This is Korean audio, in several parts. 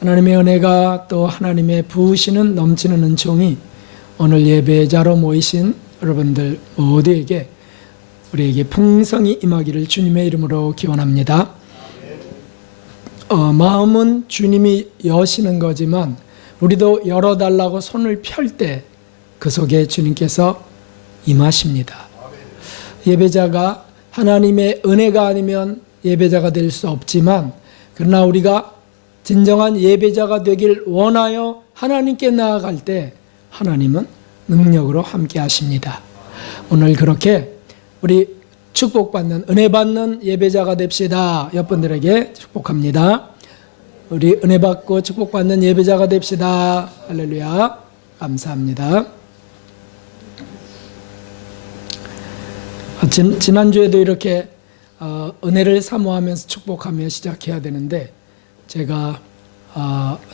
하나님의 은혜가 또 하나님의 부으시는 넘치는 은총이 오늘 예배자로 모이신 여러분들 모두에게 우리에게 풍성히 임하기를 주님의 이름으로 기원합니다. 마음은 주님이 여시는 거지만 우리도 열어달라고 손을 펼 때 그 속에 주님께서 임하십니다. 예배자가 하나님의 은혜가 아니면 예배자가 될 수 없지만, 그러나 우리가 진정한 예배자가 되길 원하여 하나님께 나아갈 때 하나님은 능력으로 함께 하십니다. 오늘 그렇게 우리 축복받는, 은혜받는 예배자가 됩시다. 여러분들에게 축복합니다. 우리 은혜받고 축복받는 예배자가 됩시다. 할렐루야. 감사합니다. 지난주에도 이렇게 은혜를 사모하면서 축복하며 시작해야 되는데 제가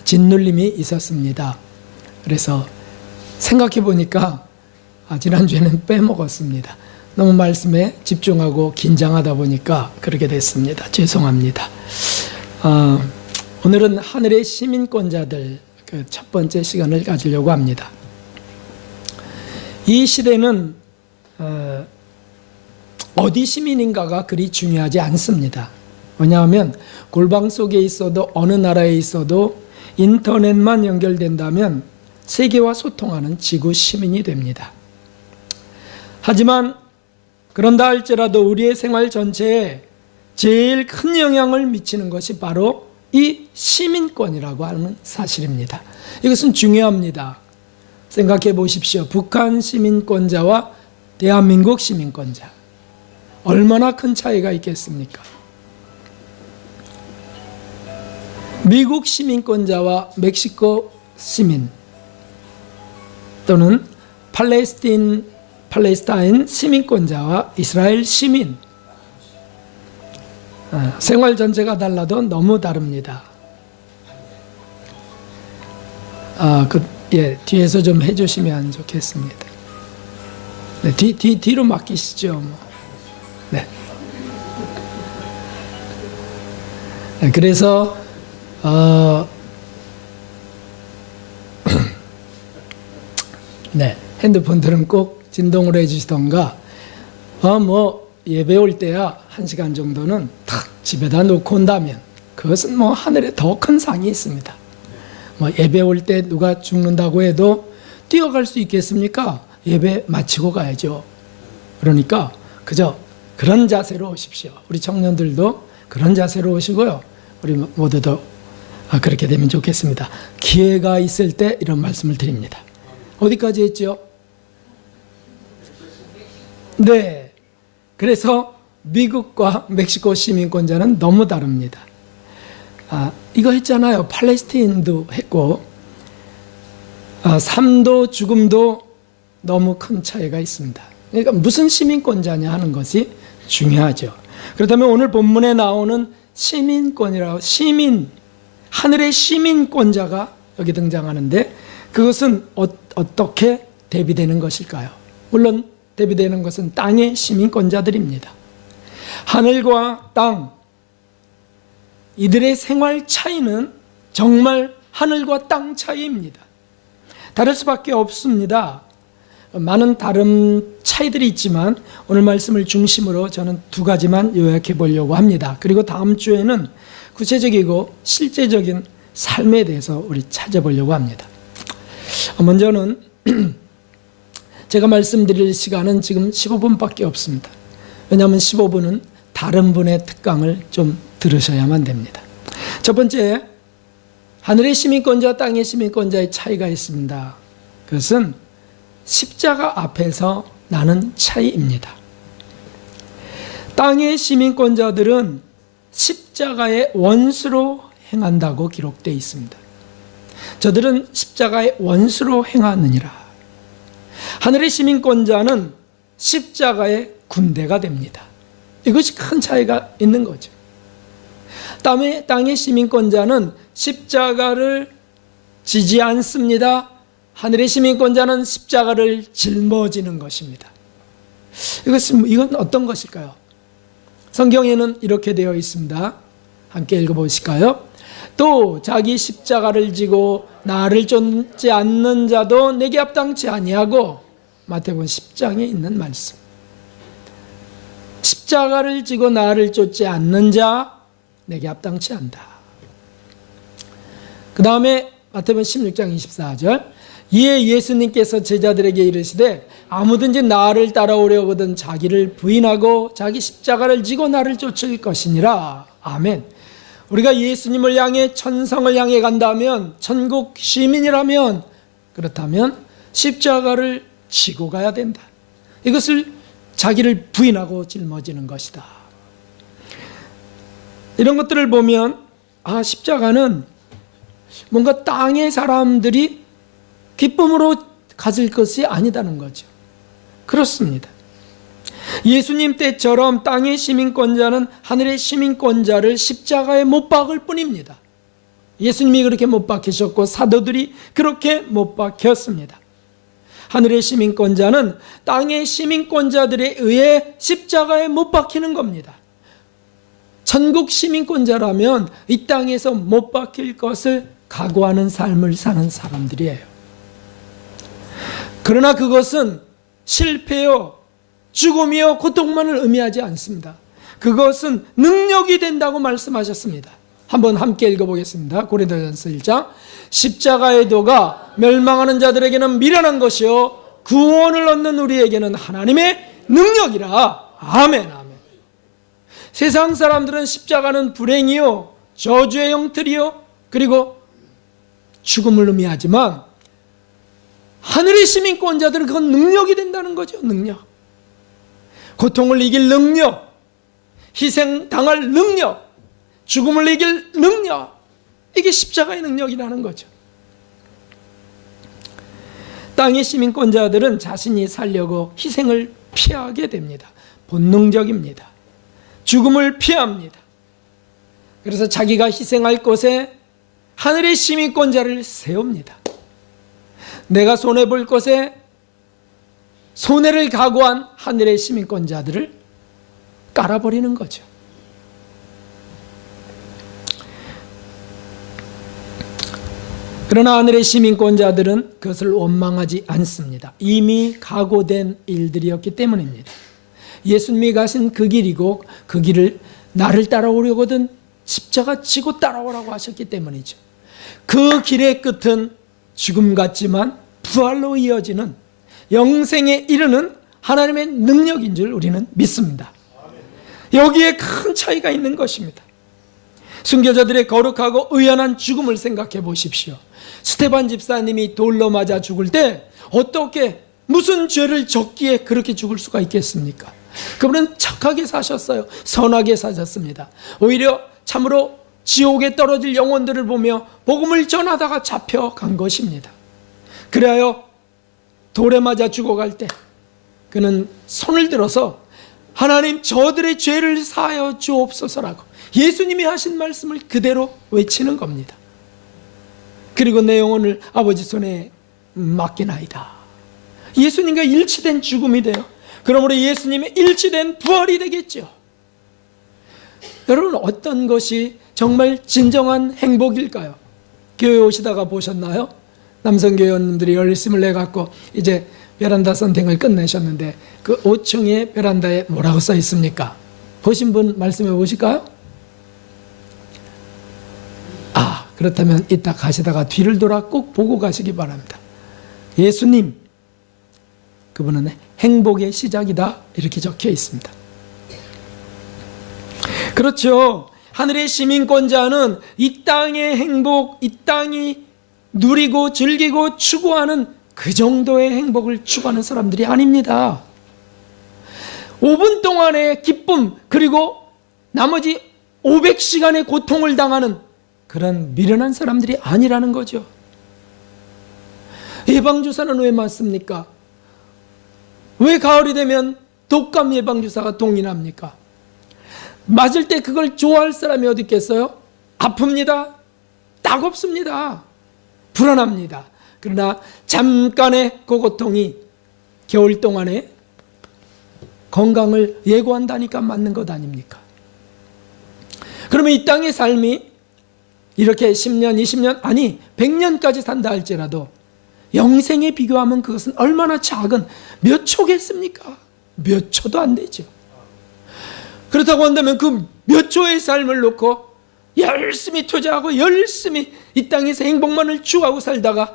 짓눌림이 있었습니다. 그래서 생각해 보니까 지난주에는 빼먹었습니다. 너무 말씀에 집중하고 긴장하다 보니까 그렇게 됐습니다. 죄송합니다. 오늘은 하늘의 시민권자들 그 첫 번째 시간을 가지려고 합니다. 이 시대는 어디 시민인가가 그리 중요하지 않습니다. 왜냐하면 골방 속에 있어도 어느 나라에 있어도 인터넷만 연결된다면 세계와 소통하는 지구 시민이 됩니다. 하지만 그런다 할지라도 우리의 생활 전체에 제일 큰 영향을 미치는 것이 바로 이 시민권이라고 하는 사실입니다. 이것은 중요합니다. 생각해 보십시오. 북한 시민권자와 대한민국 시민권자, 얼마나 큰 차이가 있겠습니까? 미국 시민권자와 멕시코 시민 또는 팔레스타인 시민권자와 이스라엘 시민, 생활 전체가 달라도 너무 다릅니다. 뒤에서 좀 해주시면 좋겠습니다. 네, 뒤로 맡기시죠. 네. 그래서 네, 핸드폰들은 꼭 진동을 해주시던가 예배 올 때야 1시간 정도는 탁 집에다 놓고 온다면 그것은 하늘에 더 큰 상이 있습니다. 예배 올 때 누가 죽는다고 해도 뛰어갈 수 있겠습니까? 예배 마치고 가야죠. 그러니까 그저 그런 자세로 오십시오. 우리 청년들도 그런 자세로 오시고요. 우리 모두도 그렇게 되면 좋겠습니다. 기회가 있을 때 이런 말씀을 드립니다. 어디까지 했죠? 네. 그래서 미국과 멕시코 시민권자는 너무 다릅니다. 이거 했잖아요. 팔레스타인도 했고, 삶도 죽음도 너무 큰 차이가 있습니다. 그러니까 무슨 시민권자냐 하는 것이 중요하죠. 그렇다면 오늘 본문에 나오는 시민권이라고, 하늘의 시민권자가 여기 등장하는데 그것은 어떻게 대비되는 것일까요? 물론 대비되는 것은 땅의 시민권자들입니다. 하늘과 땅, 이들의 생활 차이는 정말 하늘과 땅 차이입니다. 다를 수밖에 없습니다. 많은 다른 차이들이 있지만 오늘 말씀을 중심으로 저는 두 가지만 요약해 보려고 합니다. 그리고 다음 주에는 구체적이고 실제적인 삶에 대해서 우리 찾아보려고 합니다. 먼저는 제가 말씀드릴 시간은 지금 15분밖에 없습니다. 왜냐하면 15분은 다른 분의 특강을 좀 들으셔야만 됩니다. 첫 번째, 하늘의 시민권자와 땅의 시민권자의 차이가 있습니다. 그것은 십자가 앞에서 나는 차이입니다. 땅의 시민권자들은 십자가의 원수로 행한다고 기록되어 있습니다. 저들은 십자가의 원수로 행하느니라. 하늘의 시민권자는 십자가의 군대가 됩니다. 이것이 큰 차이가 있는 거죠. 땅의 시민권자는 십자가를 지지 않습니다. 하늘의 시민권자는 십자가를 짊어지는 것입니다. 이건 어떤 것일까요? 성경에는 이렇게 되어 있습니다. 함께 읽어보실까요? 또 자기 십자가를 지고 나를 쫓지 않는 자도 내게 합당치 아니하고. 마태복음 10장에 있는 말씀. 십자가를 지고 나를 쫓지 않는 자 내게 합당치 않다. 그 다음에 마태복음 16장 24절. 이에 예수님께서 제자들에게 이르시되 아무든지 나를 따라오려거든 자기를 부인하고 자기 십자가를 지고 나를 쫓을 것이니라. 아멘. 우리가 예수님을 향해 천성을 향해 간다면, 천국 시민이라면, 그렇다면 십자가를 지고 가야 된다. 이것을 자기를 부인하고 짊어지는 것이다. 이런 것들을 보면 십자가는 뭔가 땅의 사람들이 기쁨으로 가질 것이 아니다는 거죠. 그렇습니다. 예수님 때처럼 땅의 시민권자는 하늘의 시민권자를 십자가에 못 박을 뿐입니다. 예수님이 그렇게 못 박히셨고 사도들이 그렇게 못 박혔습니다. 하늘의 시민권자는 땅의 시민권자들에 의해 십자가에 못 박히는 겁니다. 천국 시민권자라면 이 땅에서 못 박힐 것을 각오하는 삶을 사는 사람들이에요. 그러나 그것은 실패요, 죽음이요, 고통만을 의미하지 않습니다. 그것은 능력이 된다고 말씀하셨습니다. 한번 함께 읽어보겠습니다. 고린도전서 1장. 십자가의 도가 멸망하는 자들에게는 미련한 것이요 구원을 얻는 우리에게는 하나님의 능력이라. 아멘, 아멘. 세상 사람들은 십자가는 불행이요 저주의 형틀이요 그리고 죽음을 의미하지만 하늘의 시민권자들은 그건 능력이 된다는 거죠. 능력. 고통을 이길 능력, 희생당할 능력, 죽음을 이길 능력, 이게 십자가의 능력이라는 거죠. 땅의 시민권자들은 자신이 살려고 희생을 피하게 됩니다. 본능적입니다. 죽음을 피합니다. 그래서 자기가 희생할 곳에 하늘의 시민권자를 세웁니다. 내가 손해볼 것에 손해를 각오한 하늘의 시민권자들을 깔아버리는 거죠. 그러나 하늘의 시민권자들은 그것을 원망하지 않습니다. 이미 각오된 일들이었기 때문입니다. 예수님이 가신 그 길이고 그 길을 나를 따라오려거든 십자가 지고 따라오라고 하셨기 때문이죠. 그 길의 끝은 죽음 같지만 부활로 이어지는 영생에 이르는 하나님의 능력인 줄 우리는 믿습니다. 여기에 큰 차이가 있는 것입니다. 순교자들의 거룩하고 의연한 죽음을 생각해 보십시오. 스테반 집사님이 돌로 맞아 죽을 때 어떻게 무슨 죄를 졌기에 그렇게 죽을 수가 있겠습니까? 그분은 착하게 사셨어요. 선하게 사셨습니다. 오히려 참으로 지옥에 떨어질 영혼들을 보며 복음을 전하다가 잡혀간 것입니다. 그래야 돌에 맞아 죽어갈 때 그는 손을 들어서 하나님 저들의 죄를 사하여 주옵소서라고 예수님이 하신 말씀을 그대로 외치는 겁니다. 그리고 내 영혼을 아버지 손에 맡기나이다. 예수님과 일치된 죽음이 돼요. 그러므로 예수님의 일치된 부활이 되겠죠. 여러분, 어떤 것이 정말 진정한 행복일까요? 교회 오시다가 보셨나요? 남성교회원님들이 열심을 내갖고 이제 베란다 선택을 끝내셨는데 그 5층의 베란다에 뭐라고 써 있습니까? 보신 분 말씀해 보실까요? 그렇다면 이따 가시다가 뒤를 돌아 꼭 보고 가시기 바랍니다. 예수님, 그분은 행복의 시작이다, 이렇게 적혀 있습니다. 그렇죠. 하늘의 시민권자는 이 땅의 행복, 이 땅이 누리고 즐기고 추구하는 그 정도의 행복을 추구하는 사람들이 아닙니다. 5분 동안의 기쁨, 그리고 나머지 500시간의 고통을 당하는 그런 미련한 사람들이 아니라는 거죠. 예방주사는 왜 맞습니까? 왜 가을이 되면 독감 예방주사가 동일합니까? 맞을 때 그걸 좋아할 사람이 어디 있겠어요? 아픕니다. 딱 없습니다. 불안합니다. 그러나 잠깐의 그 고통이 겨울 동안에 건강을 예고한다니까 맞는 것 아닙니까? 그러면 이 땅의 삶이 이렇게 10년, 20년, 아니 100년까지 산다 할지라도 영생에 비교하면 그것은 얼마나 작은 몇 초겠습니까? 몇 초도 안 되죠. 그렇다고 한다면 그 몇 초의 삶을 놓고 열심히 투자하고 열심히 이 땅에서 행복만을 추구하고 살다가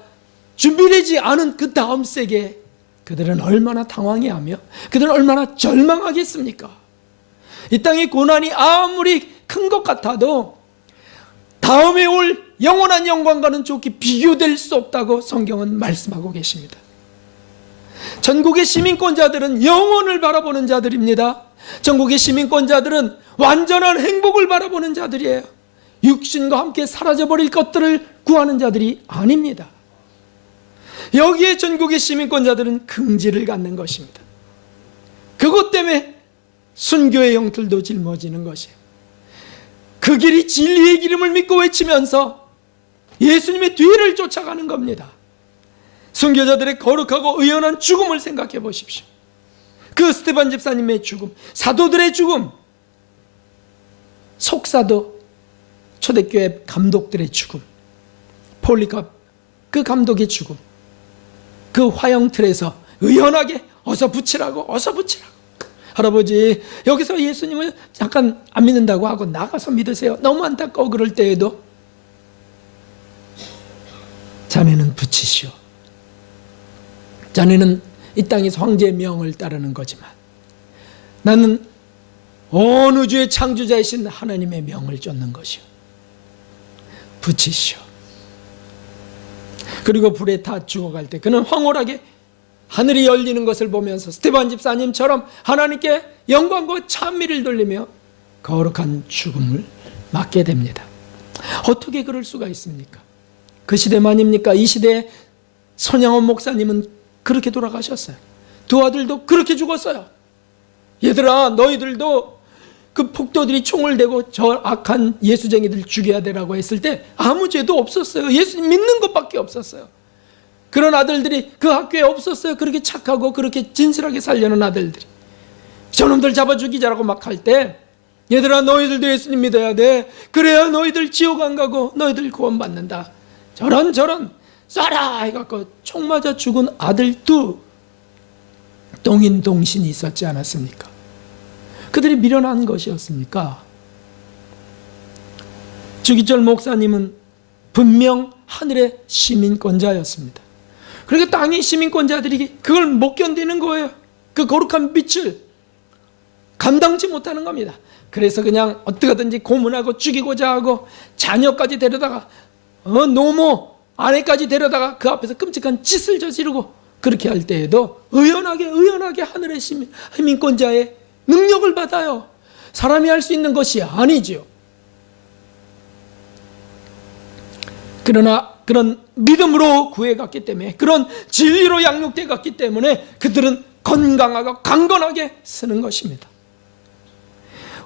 준비되지 않은 그 다음 세계에 그들은 얼마나 당황해하며 그들은 얼마나 절망하겠습니까? 이 땅의 고난이 아무리 큰 것 같아도 다음에 올 영원한 영광과는 좋게 비교될 수 없다고 성경은 말씀하고 계십니다. 전국의 시민권자들은 영원을 바라보는 자들입니다. 전국의 시민권자들은 완전한 행복을 바라보는 자들이에요. 육신과 함께 사라져버릴 것들을 구하는 자들이 아닙니다. 여기에 전국의 시민권자들은 긍지를 갖는 것입니다. 그것 때문에 순교의 영틀도 짊어지는 것이에요. 그 길이 진리의 기름을 믿고 외치면서 예수님의 뒤를 쫓아가는 겁니다. 순교자들의 거룩하고 의연한 죽음을 생각해 보십시오. 그 스데반 집사님의 죽음, 사도들의 죽음, 속사도 초대교회 감독들의 죽음, 폴리캅 그 감독의 죽음, 그 화형틀에서 의연하게 어서 붙이라고 할아버지 여기서 예수님을 잠깐 안 믿는다고 하고 나가서 믿으세요. 너무 안타까워. 그럴 때에도 자네는 붙이시오. 자네는 이 땅에서 황제의 명을 따르는 거지만 나는 온 우주의 창조자이신 하나님의 명을 쫓는 것이오. 붙이시오. 그리고 불에 타 죽어갈 때 그는 황홀하게 하늘이 열리는 것을 보면서 스데반 집사님처럼 하나님께 영광과 찬미를 돌리며 거룩한 죽음을 맞게 됩니다. 어떻게 그럴 수가 있습니까? 그 시대만입니까? 이 시대에 손양원 목사님은 그렇게 돌아가셨어요. 두 아들도 그렇게 죽었어요. 얘들아, 너희들도 그 폭도들이 총을 대고 저 악한 예수쟁이들 죽여야 되라고 했을 때 아무 죄도 없었어요. 예수님 믿는 것밖에 없었어요. 그런 아들들이 그 학교에 없었어요. 그렇게 착하고 그렇게 진실하게 살려는 아들들이. 저놈들 잡아 죽이자라고 막 할 때 얘들아, 너희들도 예수님 믿어야 돼. 그래야 너희들 지옥 안 가고 너희들 구원받는다. 저런 쏴라 해갖고 총 맞아 죽은 아들도 동인동신이 있었지 않았습니까? 그들이 미련한 것이었습니까? 주기철 목사님은 분명 하늘의 시민권자였습니다. 그러니까 땅의 시민권자들이 그걸 못 견디는 거예요. 그 거룩한 빛을 감당치 못하는 겁니다. 그래서 그냥 어떻게든지 고문하고 죽이고자 하고 자녀까지 데려다가 노모 아내까지 데려다가 그 앞에서 끔찍한 짓을 저지르고 그렇게 할 때에도 의연하게 하늘의 시민권자의 능력을 받아요. 사람이 할 수 있는 것이 아니지요. 그러나 그런 믿음으로 구해갔기 때문에, 그런 진리로 양육돼 갔기 때문에 그들은 건강하고 강건하게 쓰는 것입니다.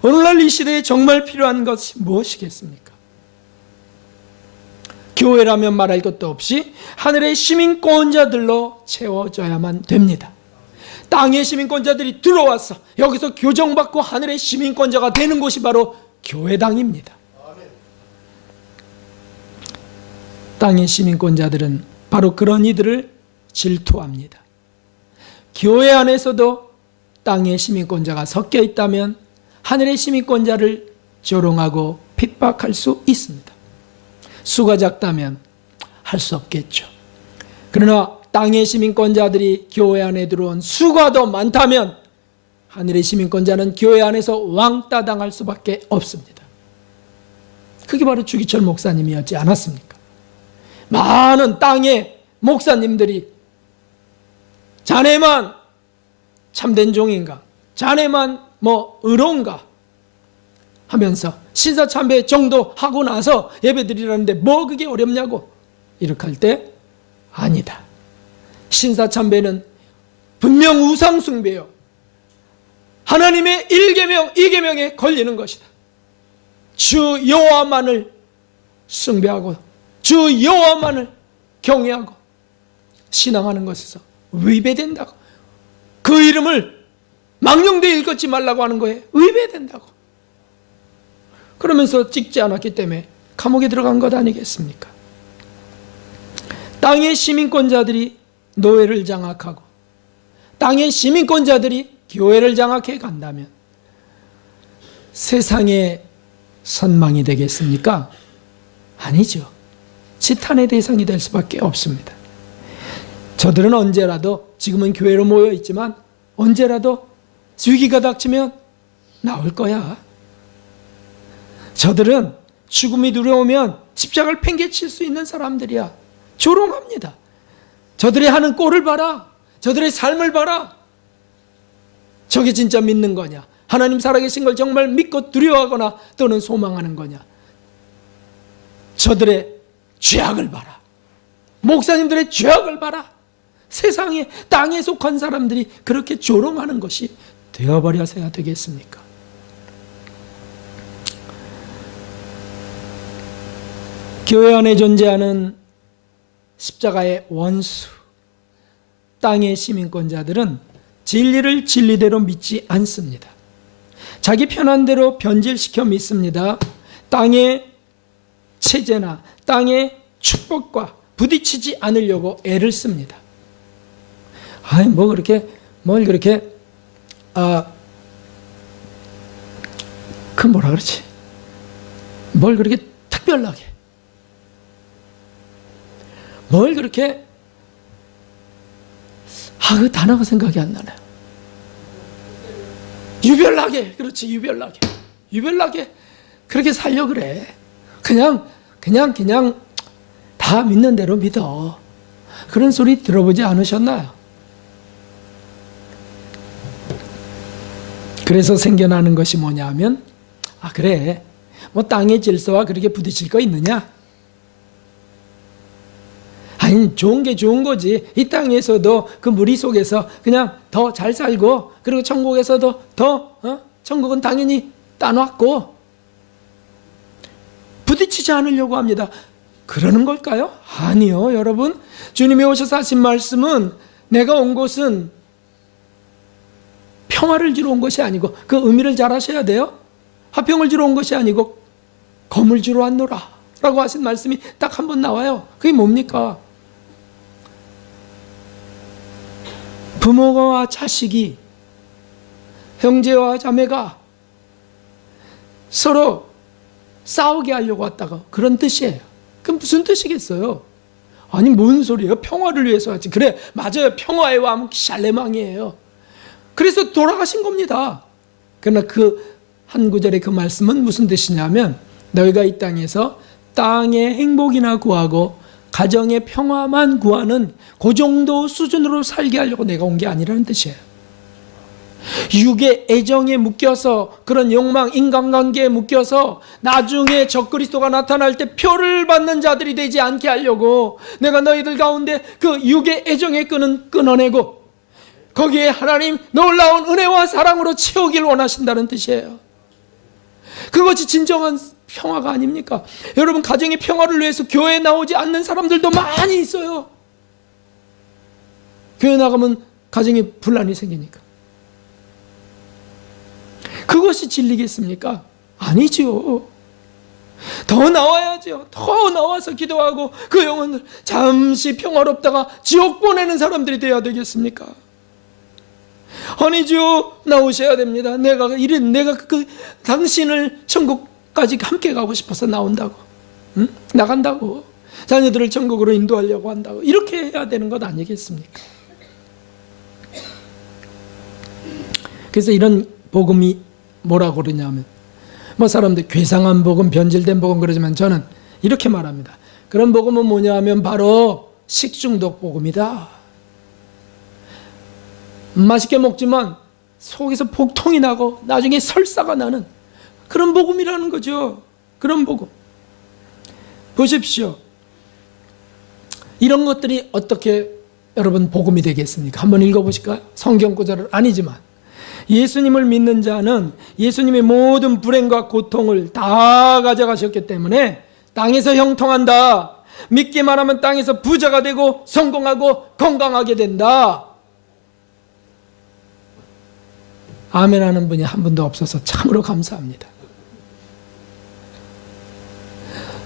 오늘날 이 시대에 정말 필요한 것이 무엇이겠습니까? 교회라면 말할 것도 없이 하늘의 시민권자들로 채워져야만 됩니다. 땅의 시민권자들이 들어와서 여기서 교정받고 하늘의 시민권자가 되는 곳이 바로 교회당입니다. 땅의 시민권자들은 바로 그런 이들을 질투합니다. 교회 안에서도 땅의 시민권자가 섞여 있다면 하늘의 시민권자를 조롱하고 핍박할 수 있습니다. 수가 작다면 할 수 없겠죠. 그러나 땅의 시민권자들이 교회 안에 들어온 수가 더 많다면 하늘의 시민권자는 교회 안에서 왕따 당할 수밖에 없습니다. 그게 바로 주기철 목사님이었지 않았습니까? 많은 땅의 목사님들이 자네만 참된 종인가? 자네만 의로운가? 하면서 신사참배 정도 하고 나서 예배드리라는데 뭐 그게 어렵냐고 이렇게 할 때 아니다. 신사참배는 분명 우상숭배요. 하나님의 1계명, 2계명에 걸리는 것이다. 주 여호와만을 숭배하고 주 여호와만을 경외하고 신앙하는 것에서 위배된다고. 그 이름을 망령되이 읽지 말라고 하는 거예요. 위배된다고. 그러면서 찍지 않았기 때문에 감옥에 들어간 것 아니겠습니까? 땅의 시민권자들이 노예를 장악하고 땅의 시민권자들이 교회를 장악해 간다면 세상의 선망이 되겠습니까? 아니죠. 지탄의 대상이 될 수밖에 없습니다. 저들은 언제라도, 지금은 교회로 모여 있지만 언제라도 위기가 닥치면 나올 거야. 저들은 죽음이 두려우면 십자가를 팽개칠 수 있는 사람들이야. 조롱합니다. 저들이 하는 꼴을 봐라. 저들의 삶을 봐라. 저게 진짜 믿는 거냐? 하나님 살아계신 걸 정말 믿고 두려워하거나 또는 소망하는 거냐? 저들의 죄악을 봐라. 목사님들의 죄악을 봐라. 세상에, 땅에 속한 사람들이 그렇게 조롱하는 것이 되어버려서야 되겠습니까? 교회 안에 존재하는 십자가의 원수, 땅의 시민권자들은 진리를 진리대로 믿지 않습니다. 자기 편한대로 변질시켜 믿습니다. 땅의 체제나 땅의 축복과 부딪히지 않으려고 애를 씁니다. 아이, 뭘 그렇게, 그 뭐라 그러지? 뭘 그렇게 특별하게, 뭘 그렇게, 그 단어가 생각이 안 나네요. 유별나게, 그렇지, 유별나게 그렇게 살려 그래. 그냥 다 믿는 대로 믿어. 그런 소리 들어보지 않으셨나요? 그래서 생겨나는 것이 뭐냐 하면, 그래, 뭐 땅의 질서와 그렇게 부딪힐 거 있느냐? 아니, 좋은 게 좋은 거지. 이 땅에서도 그 무리 속에서 그냥 더 잘 살고, 그리고 천국에서도 천국은 당연히 따놨고, 부딪히지 않으려고 합니다. 그러는 걸까요? 아니요, 여러분. 주님이 오셔서 하신 말씀은, 내가 온 곳은 평화를 주러 온 것이 아니고, 그 의미를 잘 아셔야 돼요. 화평을 주러 온 것이 아니고 검을 주러 왔노라 라고 하신 말씀이 딱 한 번 나와요. 그게 뭡니까? 부모와 자식이, 형제와 자매가 서로 싸우게 하려고 왔다가, 그런 뜻이에요. 그럼 무슨 뜻이겠어요? 아니, 뭔 소리예요? 평화를 위해서 왔지. 그래, 맞아요. 평화의 왕 샬레망이에요. 그래서 돌아가신 겁니다. 그러나 그 한 구절의 그 말씀은 무슨 뜻이냐면, 너희가 이 땅에서 땅의 행복이나 구하고 가정의 평화만 구하는 그 정도 수준으로 살게 하려고 내가 온 게 아니라는 뜻이에요. 육의 애정에 묶여서, 그런 욕망, 인간관계에 묶여서 나중에 적그리스도가 나타날 때 표를 받는 자들이 되지 않게 하려고 내가 너희들 가운데 그 육의 애정의 끈은 끊어내고 거기에 하나님 놀라운 은혜와 사랑으로 채우길 원하신다는 뜻이에요. 그것이 진정한 평화가 아닙니까? 여러분, 가정의 평화를 위해서 교회에 나오지 않는 사람들도 많이 있어요. 교회 나가면 가정에 분란이 생기니까. 그것이 진리겠습니까? 아니죠. 더 나와야죠. 더 나와서 기도하고 그 영혼을 잠시 평화롭다가 지옥 보내는 사람들이 돼야 되겠습니까? 아니죠. 나오셔야 됩니다. 내가 당신을 천국까지 함께 가고 싶어서 나온다고. 응? 나간다고. 자녀들을 천국으로 인도하려고 한다고. 이렇게 해야 되는 것 아니겠습니까? 그래서 이런 복음이 뭐라고 그러냐면, 뭐 사람들 괴상한 복음, 변질된 복음 그러지만 저는 이렇게 말합니다. 그런 복음은 뭐냐 하면 바로 식중독 복음이다. 맛있게 먹지만 속에서 복통이 나고 나중에 설사가 나는 그런 복음이라는 거죠. 그런 복음. 보십시오. 이런 것들이 어떻게 여러분 복음이 되겠습니까? 한번 읽어보실까요? 성경 구절은 아니지만 예수님을 믿는 자는 예수님의 모든 불행과 고통을 다 가져가셨기 때문에 땅에서 형통한다. 믿기 말하면 땅에서 부자가 되고 성공하고 건강하게 된다. 아멘 하는 분이 한 분도 없어서 참으로 감사합니다.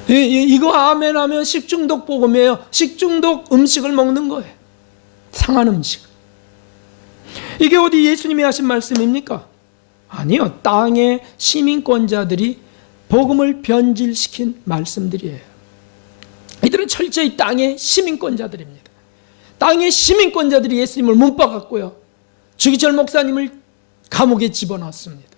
이거 아멘 하면 식중독 복음이에요. 식중독 음식을 먹는 거예요. 상한 음식. 이게 어디 예수님이 하신 말씀입니까? 아니요. 땅의 시민권자들이 복음을 변질시킨 말씀들이에요. 이들은 철저히 땅의 시민권자들입니다. 땅의 시민권자들이 예수님을 문박았고요. 주기철 목사님을 감옥에 집어넣었습니다.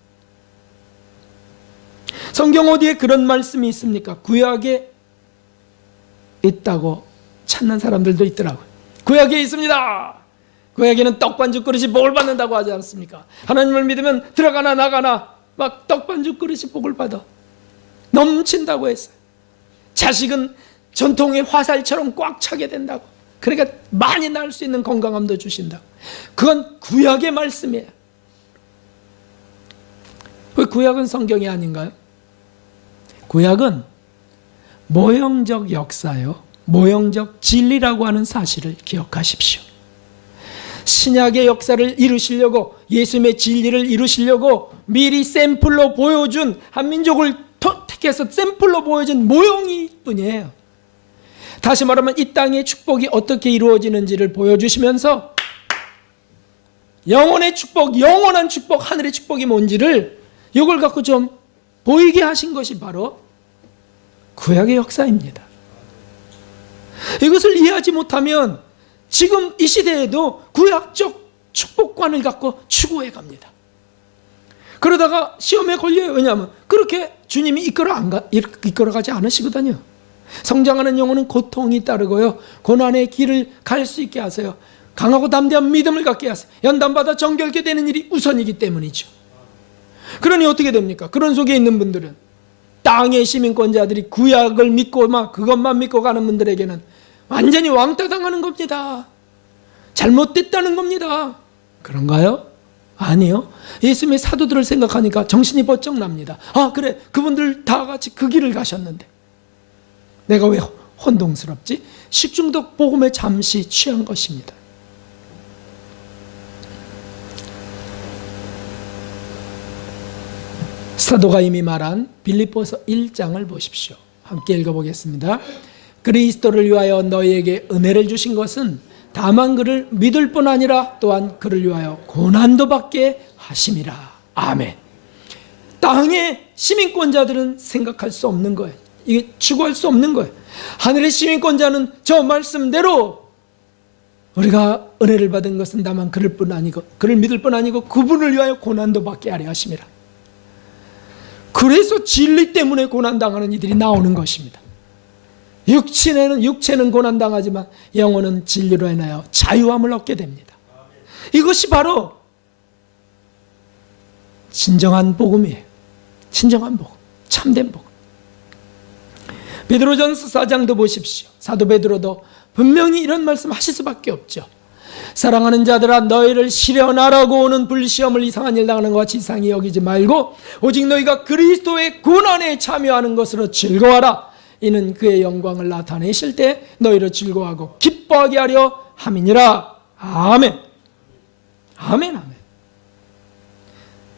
성경 어디에 그런 말씀이 있습니까? 구약에 있다고 찾는 사람들도 있더라고요. 구약에 있습니다. 구약에는 떡반죽 그릇이 복을 받는다고 하지 않습니까? 하나님을 믿으면 들어가나 나가나 막 떡반죽 그릇이 복을 받아 넘친다고 했어요. 자식은 전통의 화살처럼 꽉 차게 된다고. 그러니까 많이 낳을 수 있는 건강함도 주신다고. 그건 구약의 말씀이에요. 왜 구약은 성경이 아닌가요? 구약은 모형적 역사요, 모형적 진리라고 하는 사실을 기억하십시오. 신약의 역사를 이루시려고, 예수님의 진리를 이루시려고 미리 샘플로 보여준, 한민족을 택해서 샘플로 보여준 모형일 뿐이에요. 다시 말하면 이 땅의 축복이 어떻게 이루어지는지를 보여주시면서 영혼의 축복, 영원한 축복, 하늘의 축복이 뭔지를 이걸 갖고 좀 보이게 하신 것이 바로 구약의 역사입니다. 이것을 이해하지 못하면 지금 이 시대에도 구약적 축복관을 갖고 추구해 갑니다. 그러다가 시험에 걸려요. 왜냐하면 그렇게 주님이 이끌어가지 않으시거든요. 성장하는 영혼은 고통이 따르고요, 고난의 길을 갈 수 있게 하세요. 강하고 담대한 믿음을 갖게 하세요. 연단받아 정결케 되는 일이 우선이기 때문이죠. 그러니 어떻게 됩니까? 그런 속에 있는 분들은, 땅의 시민권자들이 구약을 믿고 막 그것만 믿고 가는 분들에게는 완전히 왕따 당하는 겁니다. 잘못됐다는 겁니다. 그런가요? 아니요. 예수님의 사도들을 생각하니까 정신이 번쩍 납니다. 아, 그래, 그분들 다 같이 그 길을 가셨는데 내가 왜 혼동스럽지? 식중독 복음에 잠시 취한 것입니다. 사도가 이미 말한 빌립보서 1장을 보십시오. 함께 읽어보겠습니다. 그리스도를 위하여 너희에게 은혜를 주신 것은 다만 그를 믿을 뿐 아니라 또한 그를 위하여 고난도 받게 하심이라. 아멘. 땅의 시민권자들은 생각할 수 없는 거예요. 이게 추구할 수 없는 거예요. 하늘의 시민권자는 저 말씀대로 우리가 은혜를 받은 것은 다만 그를 믿을 뿐 아니고 그분을 위하여 고난도 받게 하려 하심이라. 그래서 진리 때문에 고난당하는 이들이 나오는 것입니다. 육체는 고난당하지만 영혼은 진리로 인하여 자유함을 얻게 됩니다. 이것이 바로 진정한 복음이에요. 진정한 복음, 참된 복음. 베드로전서 4장도 보십시오. 사도 베드로도 분명히 이런 말씀 하실 수밖에 없죠. 사랑하는 자들아, 너희를 시련하라고 오는 불시험을 이상한 일 당하는 것과 이상히 여기지 말고 오직 너희가 그리스도의 고난에 참여하는 것으로 즐거워하라. 이는 그의 영광을 나타내실 때 너희를 즐거워하고 기뻐하게 하려 함이니라. 아멘. 아멘. 아멘.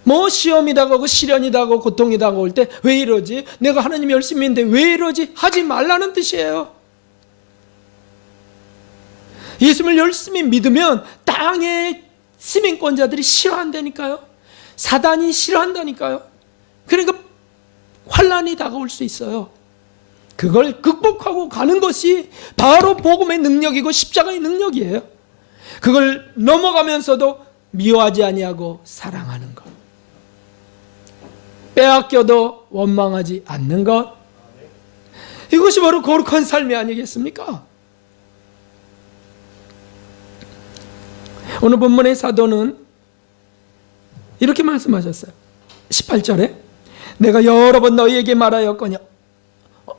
뭐 시험이 다가오고 시련이 다가오고 고통이 다가올 때 왜 이러지? 내가 하나님 열심히 했는데 왜 이러지? 하지 말라는 뜻이에요. 예수님을 열심히 믿으면 땅의 시민권자들이 싫어한다니까요. 사단이 싫어한다니까요. 그러니까 환난이 다가올 수 있어요. 그걸 극복하고 가는 것이 바로 복음의 능력이고 십자가의 능력이에요. 그걸 넘어가면서도 미워하지 아니하고 사랑하는 것, 빼앗겨도 원망하지 않는 것, 이것이 바로 거룩한 삶이 아니겠습니까? 오늘 본문의 사도는 이렇게 말씀하셨어요. 18절에 내가 여러 번 너희에게 말하였거냐.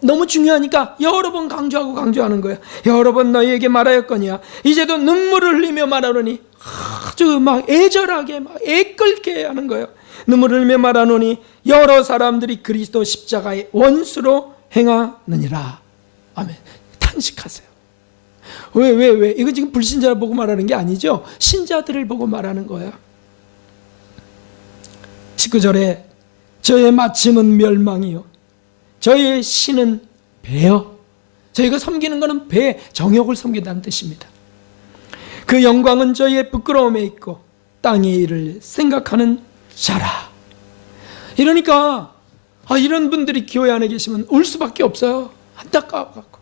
너무 중요하니까 여러 번 강조하는 거예요. 여러 번 너희에게 말하였거냐. 이제도 눈물을 흘리며 말하노니, 아주 막 애절하게 막 애끓게 하는 거예요. 눈물을 흘리며 말하노니 여러 사람들이 그리스도 십자가의 원수로 행하느니라. 아멘. 탄식하세요. 왜? 이거 지금 불신자를 보고 말하는 게 아니죠. 신자들을 보고 말하는 거예요. 19절에 저의 마침은 멸망이요 저의 신은 배요. 저희가 섬기는 것은 배, 정욕을 섬긴다는 뜻입니다. 그 영광은 저희의 부끄러움에 있고 땅의 일을 생각하는 자라. 이러니까 이런 분들이 교회 안에 계시면 울 수밖에 없어요. 안타까워갖고.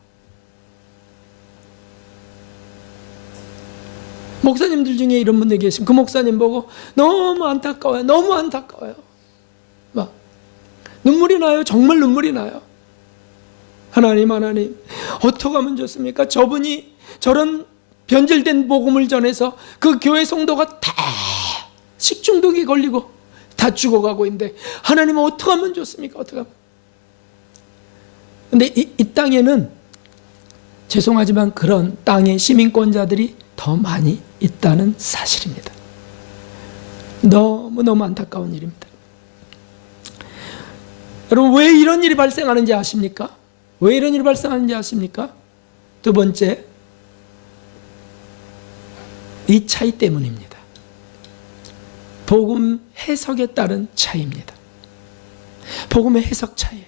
목사님들 중에 이런 분들이 계시면 그 목사님 보고 너무 안타까워요. 너무 안타까워요. 막 눈물이 나요. 정말 눈물이 나요. 하나님 어떻게 하면 좋습니까? 저분이 저런 변질된 복음을 전해서 그 교회 성도가 다 식중독에 걸리고 다 죽어가고 있는데 하나님은 어떻게 하면 좋습니까? 어떻게 하면. 근데 이 땅에는 죄송하지만 그런 땅의 시민권자들이 더 많이 있다는 사실입니다. 너무너무 안타까운 일입니다. 여러분, 왜 이런 일이 발생하는지 아십니까? 왜 이런 일이 발생하는지 아십니까? 두 번째, 이 차이 때문입니다. 복음 해석에 따른 차이입니다. 복음의 해석 차이예요.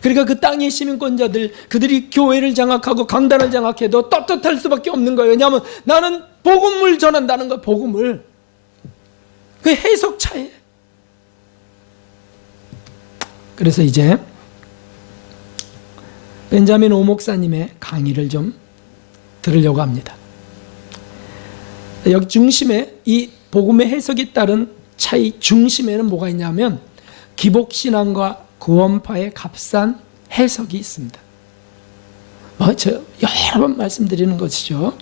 그러니까 그 땅의 시민권자들, 그들이 교회를 장악하고 강단을 장악해도 떳떳할 수밖에 없는 거예요. 왜냐하면 나는 복음을 전한다는 거예요. 복음을. 그 해석 차이예요. 그래서 이제 벤자민 오 목사님의 강의를 좀 들으려고 합니다. 여기 중심에 이 복음의 해석에 따른 차이 중심에는 뭐가 있냐면 기복신앙과 구원파의 값싼 해석이 있습니다. 저 여러 번 말씀드리는 것이죠.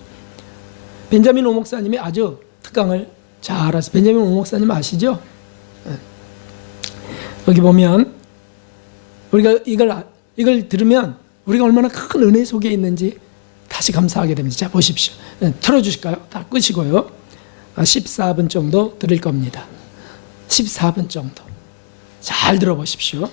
벤자민 오 목사님이 아주 특강을 잘 알아서, 벤자민 오 목사님 아시죠? 여기 보면 우리가 이걸 들으면 우리가 얼마나 큰 은혜 속에 있는지 다시 감사하게 됩니다. 자, 보십시오. 틀어주실까요? 다 끄시고요. 14분 정도 드릴 겁니다. 14분 정도. 잘 들어보십시오.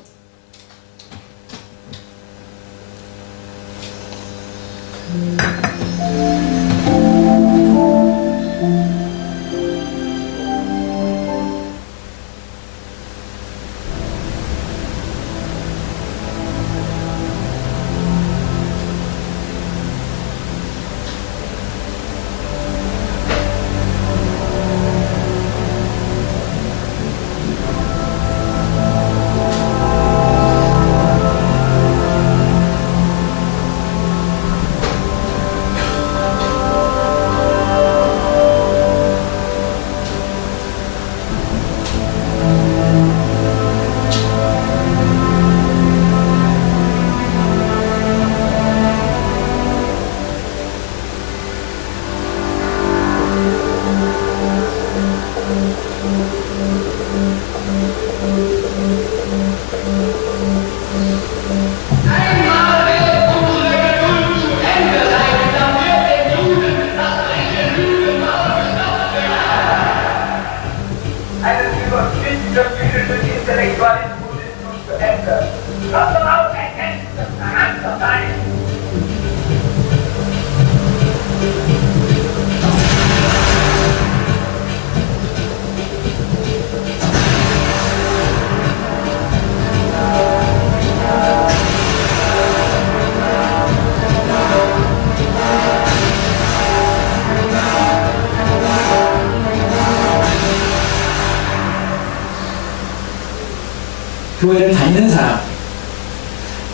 교회를 다니는 사람,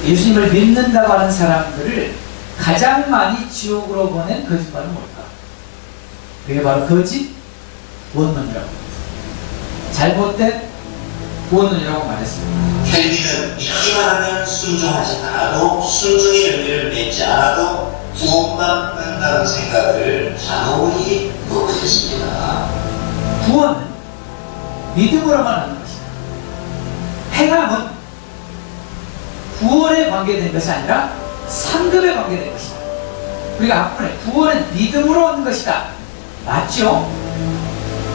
예수님을 믿는다고 하는 사람들을 가장 많이 지옥으로 보낸 거짓말은 뭘까? 그게 바로 거짓 원론이라고 잘못된 원론이라고 말했습니다. 헬기는 믿기만 하면 순종하지 않아도 순종의 열매를 맺지 않아도 구원만 받는다는 생각을 단호히 못했습니다. 구원은 믿음으로만 하는 것이다. 행함은 구원에 관계된 것이 아니라 상급에 관계된 것이다. 우리가 앞으로 구원은 믿음으로 얻는 것이다. 맞죠?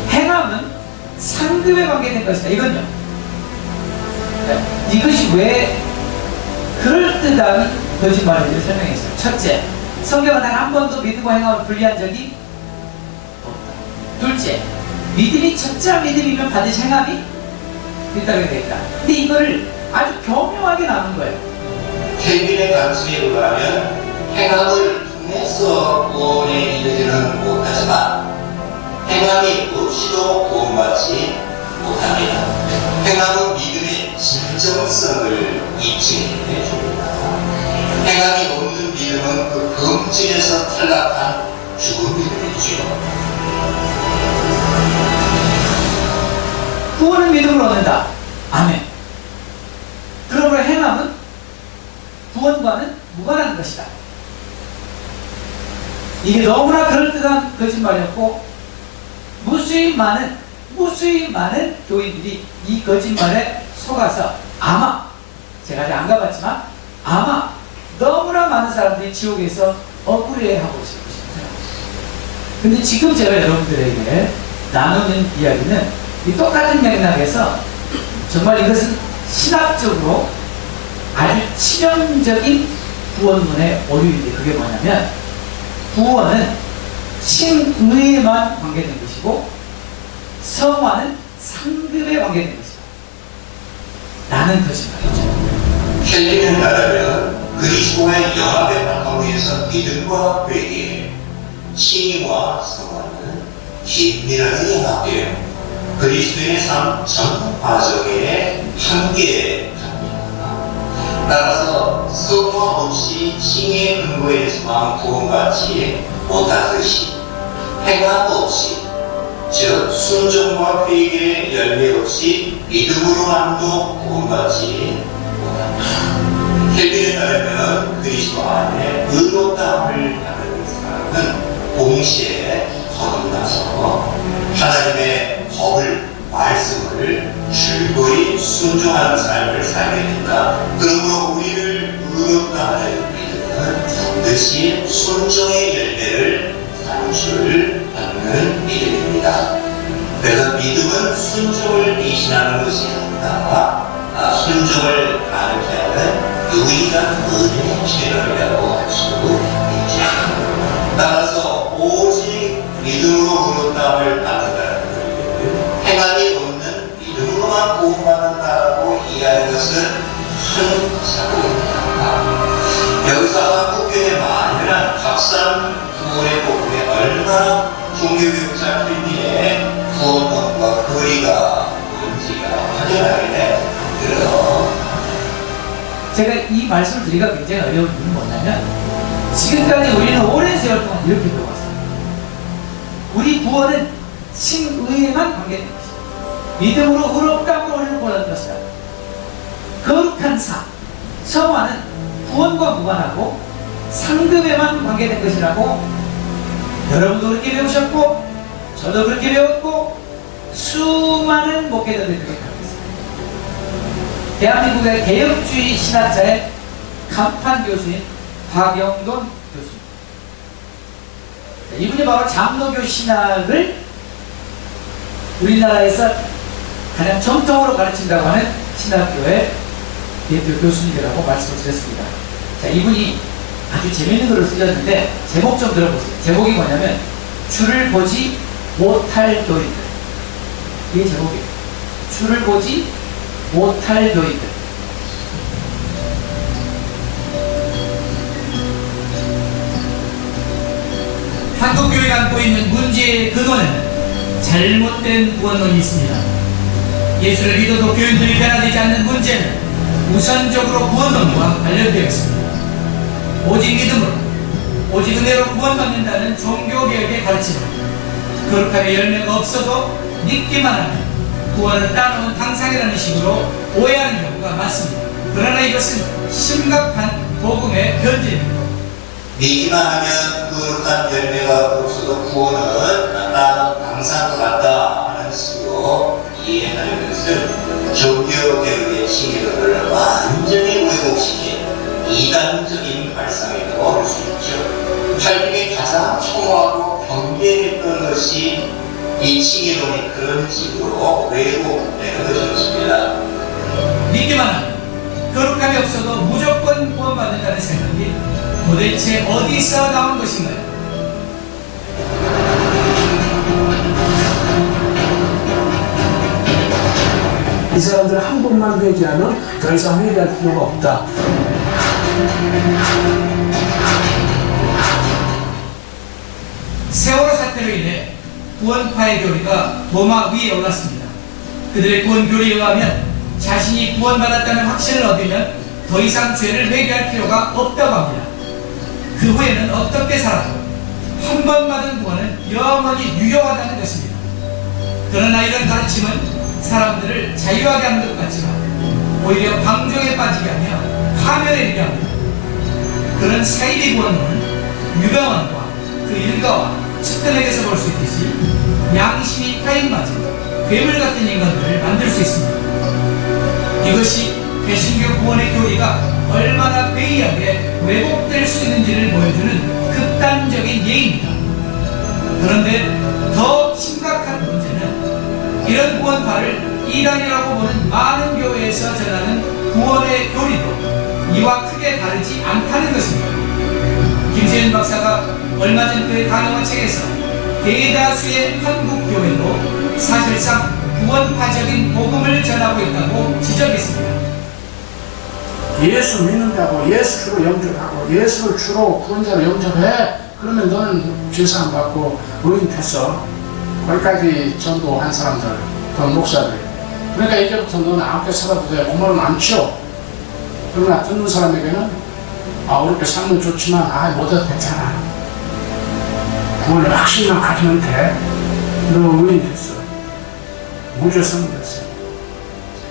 행함은 상급에 관계된 것이다. 이건요. 이것이 왜 그럴듯한 거짓말인지 설명했어요. 첫째, 성경은 단 한 번도 믿음과 행함을 분리한 적이 없다. 둘째, 믿음이 첫째 믿음이면 반드시 행함이 있다고 되어 있다. 근데 이거를 아주 교묘하게 나눈 거예요. 켈빈의 가르침에 의하면 행함을 통해서 구원에 이르지는 못하지만 행함이 없이도 구원받지 못합니다. 행함은 믿음의 진정성을 입증해 줍니다. 행함이 없는 믿음은 그 검증에서 탈락한 죽은 믿음이죠. 구원은 믿음으로 얻는다. 아멘. 그러므로 행함은 구원과는 무관한 것이다. 이게 너무나 그럴듯한 거짓말이었고 무수히 많은 교인들이 이 거짓말에 속아서 아마 제가 아직 안 가봤지만 아마 너무나 많은 사람들이 지옥에서 억울해하고 있을 것입니다. 근데 지금 제가 여러분들에게 나누는 이야기는 이 똑같은 맥락에서 정말 이것은 신학적으로 아주 치명적인 구원론의 오류인데 그게 뭐냐면 구원은 칭의에만 관계된 것이고 성화는 상급에 관계된 것이다. 라는 거짓말이죠. 켈빈을 따르면 그리스도의 연합의 바탕 위에서 믿음과 회개, 칭의와 성화는 긴밀하게 연합되어 그리스도의 삶 전 과정에 함께 갑니다. 따라서 성화 없이 칭의의 근거에서만 구원받지 못하듯이 행함 없이 즉 순종과 회개의 열매 없이 믿음으로만도 구원받지 못합니다. 켈빈에 따르면 그리스도 안에 의롭다함을 받는 사람은 동시에 거듭나서 하나님의 법을 말씀을 즐거이 순종하는 삶을 살게 된다. 그러므로 우리를 의롭다 하는 믿음은 반드시 순종의 열매를 산출 받는 믿음입니다. 그래서 믿음은 순종을 미신하는 것이 아니라 순종을 가능케 하는 유일한 은혜의 채널이라고 할 수 있죠. 따라서 오직 믿음으로 의롭다함을 받는다는 것을 행함이 없는 믿음으로만 구원받는다고 이해하는 것은 큰 사고입니다. 여기서 한국교회 만연한 박산 구원의 복음에 얼마나 종교교육자 필리의 구원론과 거리가 뭔지가 확연하게 들어요. 제가 이 말씀을 드리기가 굉장히 어려운 이유는 뭐냐면 지금까지 우리는 오랜 세월 동안 이렇게 배워왔어요. 우리 구원은 칭의에만 관계된 것이다. 믿음으로 의롭다고 우리를 구원하는 것이다. 거룩한 삶, 성화는 구원과 무관하고 상급에만 관계된 것이라고 여러분도 그렇게 배우셨고 저도 그렇게 배웠고 수많은 목회자들이 그렇게 하고 있습니다. 대한민국의 개혁주의 신학자의 간판 교수인 박영돈 교수입니다. 이분이 바로 장로교 신학을 우리나라에서 가장 정통으로 가르친다고 하는 신학교의 대표 교수님이라고 말씀을 드렸습니다. 자, 이분이 아주 재밌는 글을 쓰셨는데 제목 좀 들어보세요. 제목이 뭐냐면 주를 보지 못할 교인들. 이게 제목이에요. 주를 보지 못할 교인들. 한국교회가 안고 있는 문제의 근원은 잘못된 구원론이 있습니다. 예수를 믿어도 교인들이 변화되지 않는 문제는 우선적으로 구원론과 관련되어 있습니다. 오직 믿음으로, 오직 은혜로 구원받는다는 종교개혁의 가르침입니다. 거룩함의 열매가 없어도 믿기만 하면 구원은 따놓은 당상이라는 식으로 오해하는 경우가 많습니다. 그러나 이것은 심각한 복음의 변질입니다. 믿기만 하면 거룩한 열매가 없어도 구원은 따놓은 당상과 같다 하는 식으로 이해하는 것은 종교개혁의 징계를 완전히 왜곡시킨 이단적인 발상이라고 할 수 있죠. 칼빈이 가장 혐오하고 경계했던 것이 이 징계론이 그런 식으로 왜곡되는 것이었습니다. 믿기만 하면 거룩함이 없어도 무조건 구원받는다는 생각이 도대체 어디서 나온 것인가요? 이 사람들은 한 번만 회개하면 더 이상 회개할 필요가 없다. 세월호 사태로 인해 구원파의 교리가 도마 위에 올랐습니다. 그들의 구원 교리에 의하면 자신이 구원받았다는 확신을 얻으면 더 이상 죄를 회개할 필요가 없다고 합니다. 그 후에는 어떻게 살아도 한 번 받은 구원은 영원히 유효하다는 것입니다. 그러나 이런 가르침은 사람들을 자유하게 하는 것 같지만 오히려 방종에 빠지게 하며 파멸에 이르게 합니다. 그런 사이비 구원은 유병원과 그 일가와 측근에게서 볼 수 있듯이 양심이 타인맞은 괴물 같은 인간들을 만들 수 있습니다. 이것이 개신교 구원의 교리가 얼마나 괴이하게 왜곡될 수 있는지를 보여주는 극단적인 예입니다. 그런데 더 심각한 문제는 이런 구원파를 이단이라고 보는 많은 교회에서 전하는 구원의 교리도 이와 크게 다르지 않다는 것입니다. 김세윤 박사가 얼마 전 그의 강연한 책에서 대다수의 한국 교회도 사실상 구원파적인 복음을 전하고 있다고 지적했습니다. 예수 믿는다고 예수 주로 영접하고 예수를 주로 구원자로 영접해. 그러면 너는 죄사함 받고 의인 됐어. 거기까지 전도한 사람들, 그 목사들. 그러니까 이제부터 너는 아무렇게 살아도 돼. 그 말은 안 치워. 그러나 듣는 사람에게는 어렵게 살면 좋지만 못해도 괜찮아. 구원의 확신만 가지면 돼. 너 의인 됐어. 무죄성 됐어.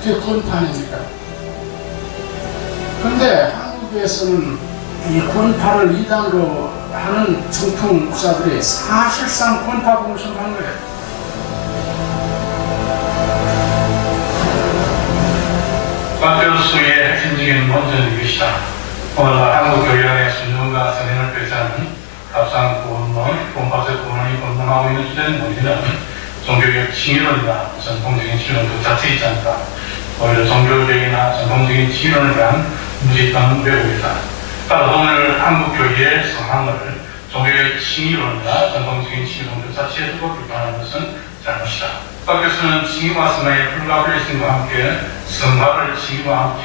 그게 구원파 아닙니까? 그런데 한국에서는 이 구원파를 이단으로 하는 정통 목사들이 사실상 구원파 복음을 선포하는 거예요. 박교수의 핵심적인 원전이 이것이다. 오늘 한국 교회안의 순종과 선행을 배제하는 값싼 구원론, 구원파적 구원론이 권동하고 있는 주된 논리는 종교적 칭의론이나 전통적인 신론 그 자체에 있지 않다. 오히려 종교적이나 전통적인 칭의론에 대한 무지한 왜곡이다. 따라 오늘 한국 교회의 상황을 종교적 칭의론이나 전통적인 칭의론 그 자체에 두고 비판하는 것은 잘못이다. 박 교수는 칭의와 선화의 불가분리성과 함께 선화를 칭의와 함께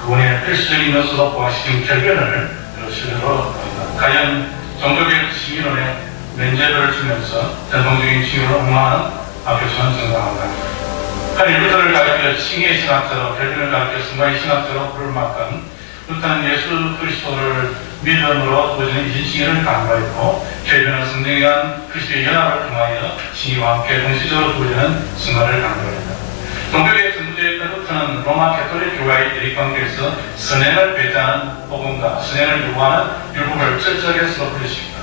그분의 필수적인 요소로 부활시킨 결변을 실제로 과연 종교적 칭의론에 면제를 주면서 전통적인 칭의론을 옹호하는 박 교수는 정당한다. 한 루터를 가르쳐 칭의의 신학자로 결변을 가르쳐 선화의 신학자로 부를 만큼 루터는 예수 그리스도를 믿음으로 보여주는 이신칭의를 강조했고 결변은 성령에 의한 그리스도의 연합을 통하여 칭의와 함께 동시적으로 보여주는 승화를 강조했다. 종교의 전부제였던 루터는 로마 가톨릭 교회의 대립관계에서 선행을 배제하는 복음과 선행을 요구하는 율법을 철저하게 섣불리십니다.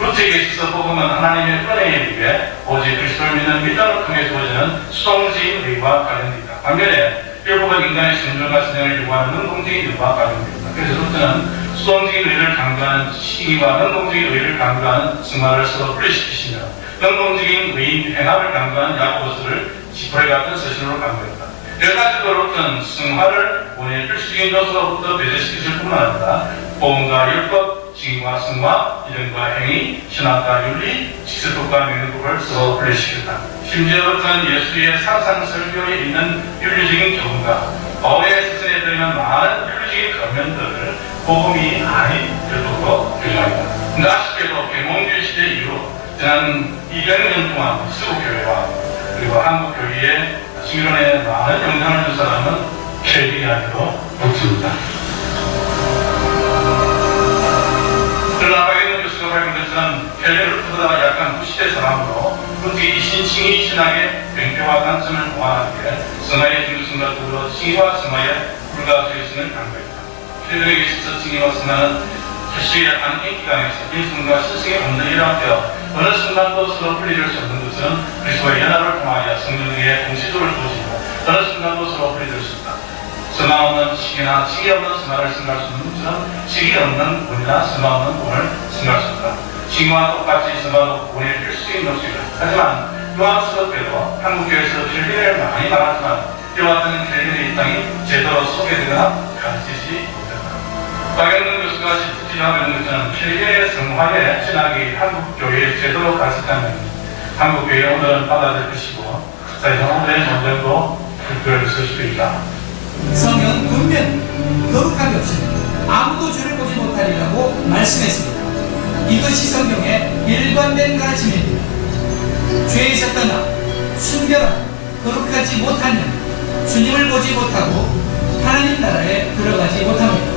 루터에게 있어서 복음은 하나님의 은혜에 비해 오직 그리스도를 믿는 믿음을 통해 주어지는 수동적인 의와 관련됩니다. 반면에 율법은 인간의 순종과 선행을 요구하는 능동적인 의와 관련됩니다. 그래서 루터는 수동적인 의를 강조하는 칭의와 능동적인 의를 강조하는 승화를 서로 분리시키시며 능동적인 의인 행함을 강조하는 야고보서를 지푸레 같은 서신으로 강조했다. 여러 가지로 루터는 승화를 본인의 필수적인 요소로부터 배제시키실 뿐만 아니라 복음과 율법, 칭의와 승화, 이론과 행위, 신학과 윤리, 직설법과 명령법을 서로 분리시켰다. 심지어 루터는 예수의 상상 설교에 있는 윤리적인 교훈과 바울의 서신에 들어있는 많은 윤리적인 거면들을 복음이 아닌 율법으로 규정합니다. 근데 아쉽게도 계몽주의 시대 이후 지난 200년 동안 서구교회와 그리고 한국교회의 칭의론에 많은 영향을 준 사람은 켈빈이 아니고 루터입니다. 그러나 박영근 교수가 밝힌 것처럼 켈빈 루터보다 약간 후시대 사람으로 루터의 이신칭의 신학의 맹표와 단점을 보완하기에 선화의 중요성과 더불어 칭의와 선화의 불가피성을 강조했다. 켈빈에게 있어서 칭의와 선화는 필수의 한 인기강에서 인성과 신성이 없는 일학되어 어느 순간도 서로 분리될 수 없는 것은 그리스도의 연합을 통하여 성령의 공시적을 주어집니다. 어느 순간도 서로 분리될 수 있다. 선화 없는 칭의나 칭의 없는 선화를 생각할 수 없는 것처럼 칭의 없는 본이나 선화 없는 본을 생각할 수 없다. 칭의와 똑같이 선화도 본의 필수적인 요소이다. 하지만 요한스럽게도 한국교회에서 켈빈을 많이 말하지만 이와 같은 켈빈의 입장이 제대로 소개되거나 가르치지 못했다. 박영근 교수가 지적하고 있는 것은 켈빈의 성화의 신학이 한국교회에 제대로 가르쳤다면 한국교회 오늘은 받아들일 것이고 사회적 오늘의 전쟁도 불교를 쓸 수도 있다. 성경은 분명 거룩함이 없습니다. 아무도 주를 보지 못하리라고 말씀했습니다. 이것이 성경의 일관된 가르침입니다. 죄에서 떠나 순결한 거룩하지 못한 영, 주님을 보지 못하고 하나님 나라에 들어가지 못합니다.